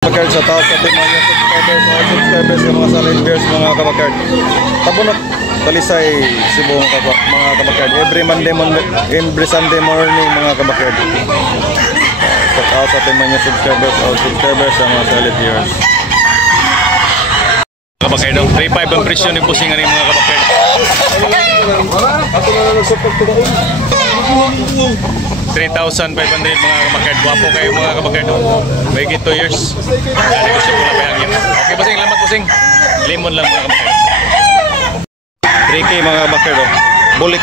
Kabakard sa tao sa ating mga subscribers ng mga silent viewers mga kabakard. Tabunok, Talisay, Cebu mga kabakard. Every Sunday morning mga kabakard. Sa tao sa ating mga subscribers ng mga silent viewers. Kabakard, 3.5 ang presyo ni Pusing rin mga kabakard. 3,500 mga kabakard. Wapo kayo mga kabakard. May 2 years. Dari ko siya pula bayangin. Okay, Pusing. Lamat, Pusing. Lemon lang mga kabakard. 3K mga kabakard. Bulik.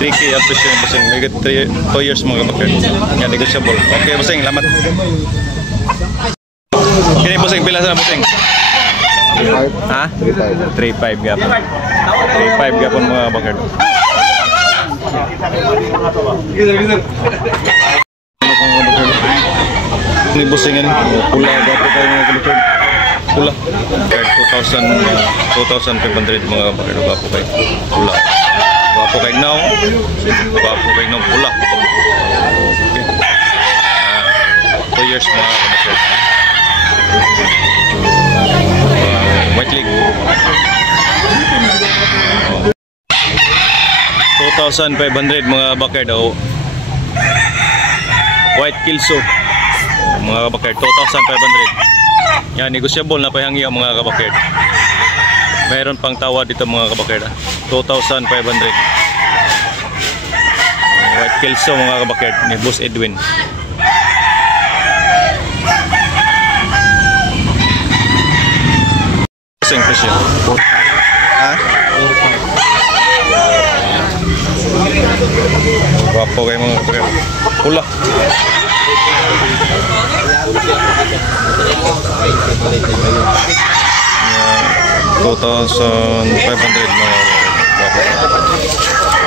3K ang presyo ni Pusing. May 2 years mga kabakard. Yan, negotiable. Okay, Pusing. Lamat. Kini Pusing. Pila sana Pusing? 3.5. Ha? 3.5 gapon. 3.5 gapon mga kabakard. Ini Pusing ini pula berapa kali mga kabakard? Pula 2,500 mga kabakard. Berapa kali? Pula. Berapa kali now? Berapa kali now pula? Okay. 2 years mga kabakard. White League 2,500 mga kabakard. White Kilso mga kabakard 2,500. Yan, negotiable na pahangyo mga kabakard. Mayroon pang tawad dito mga kabakard. 2,500 White Kilso mga kabakard ni Boss Edwin. Pusing presyo. Ha? Wapo kayo mga kabakard. Pula. 2,500 mga kabakard.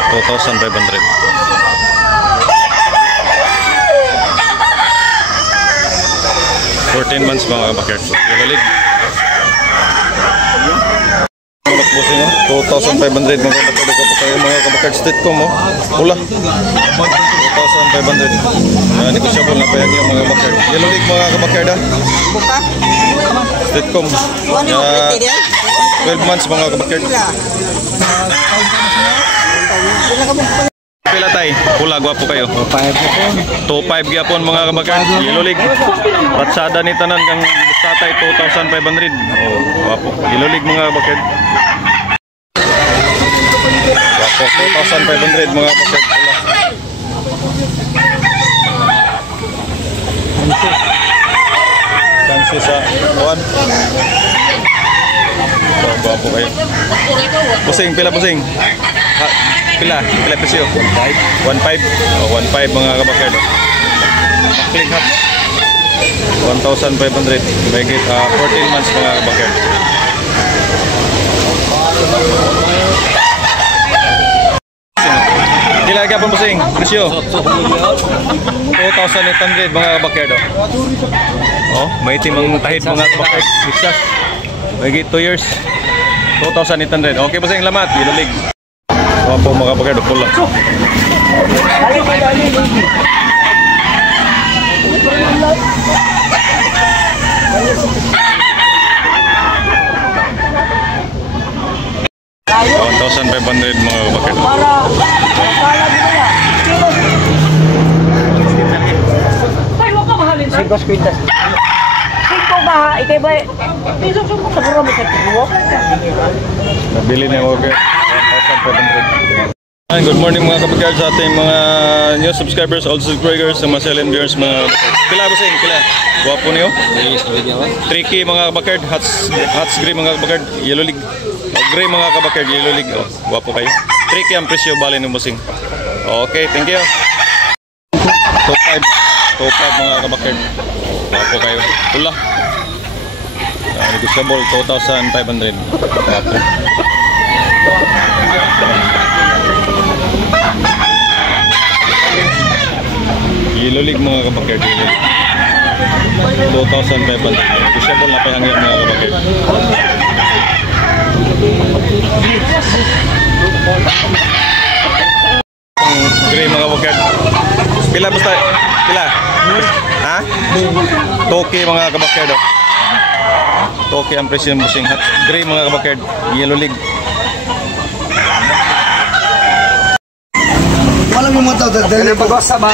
2,500. $14 months mga kabakard. Yellow 2,500 mga kabakard state ko mo. Pula 2,500. Negotiable na payag yung mga kabakard. Yellow League mga kabakard ha. State com 12 months mga kabakard. Pila tay? Pula, gwapo kayo. 2.5 gyapon mga kabakard. Yellow League. Patsada ni tanan kang tatay 2,500. Oh, gwapo. Yellow League mga kabakard. Gwapo 2,500 mga kabakard. Chance sa 1. Gwapo kayo. Pusing, pila Pusing? Pila presyo? 1.5. 1.5 mga kabakard. Click hop 1,500. May 14 months mga kabakard. Kila ka pang Pusing? Presyo? 2,800 mga kabakard. Oh, may timang tahit mga kabakard. Mixas. May 2 years. 2,800. Okay Pusing, lamat. Yellow League. Wapo mga kabakard. Pula. $1,500 mga kabakard. Sigos kwintas. Siko ba? Ikay ba? Piso sa siguro mo sa tuwo. Nabili niya ako kaya 1,500. Good morning mga kabakard sa ating mga new subscribers, old subscribers, mga silent viewers mga kabakard. Pila Pusing? Pila? Guwapo niyo? 3K mga kabakard. Hats gray mga kabakard. Yellow League. Gray mga kabakard. Yellow League. Oh, guwapo kayo. 3K ang presyo bali ni Pusing. Okay, thank you. 2.5 mga kabakard. Guwapo kayo. Pula. Negotiable 2,500. Guwapo. Yellow League mga kabakard. 2,500. Negotiable na pahangyan mga kabakard. Gray mga kabakard. Pila basta? Pila? Ha? Toki mga kabakerd. Oh. Toki ang presyo ng busing. Hot gray mga kabakerd. Yellow leg. Wala mo mo tao dahil pag-wasa ba?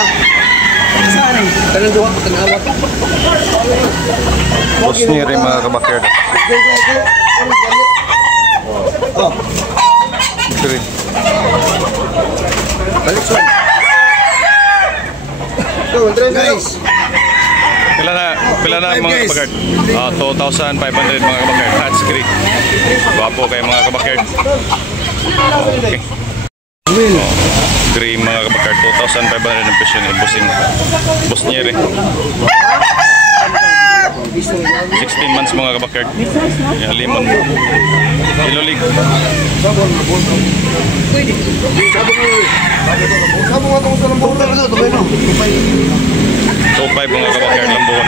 Saan eh? Tanang duwa ko tanawat. Boss niya rin mga kabakerd. Oh. Gray. Balik swan. Guys. Pila na mga kabakerd? 2,500 mga kabakerd. Hats gray. Guwapo kayo mga kabakerd. Okay. Oh, gray mga kabakerd. 2,500 ang presyo ng busing. Boss niya rin. 16 months mga kabakerd. Yan, limon. Yellow leg. 2,500 mga kabakerd. Lambuhan.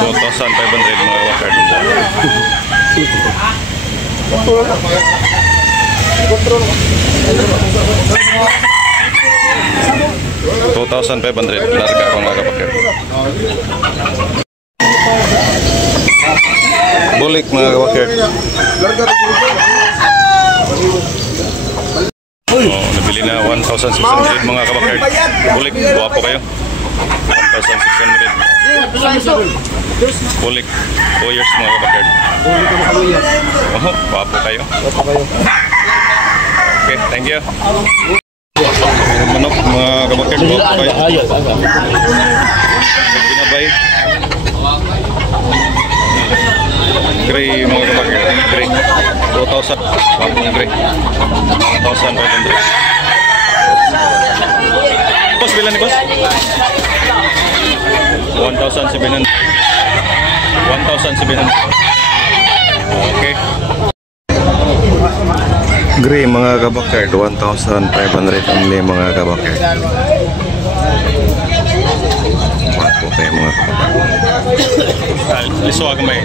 2,500 mga kabakerd. 2,500 larga mga kabakerd. Bulik mga kabakerd. Oh, nabili na 1,600 mga kabakerd. Bulik, guwapo kayo. 1,600. Bulik, 2 years mga kabakerd. Oh, guwapo kayo. Okay, thank you. Manok mga kabakerd, guwapo kayo. Binabay. Gray mga kabakerd, gray. 2,000. Guwapo ng gray. 1,500. Boss, bilan ni boss? 1,700. 1,700. Okay. Gray mga kabakerd, 1,500 only mga kabakerd. Wapo kayo mga kabakerd. Liswa kamay.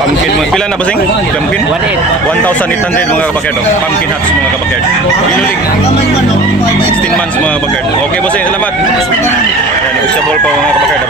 Pumpkin mga pila na basing? Pumpkin? 1,800 mga kabakerd. Pumpkin hats mga kabakerd. Binulig. 16 months mga kabakerd. Okay bossing, salamat. Negotiable pa mga kabakerd.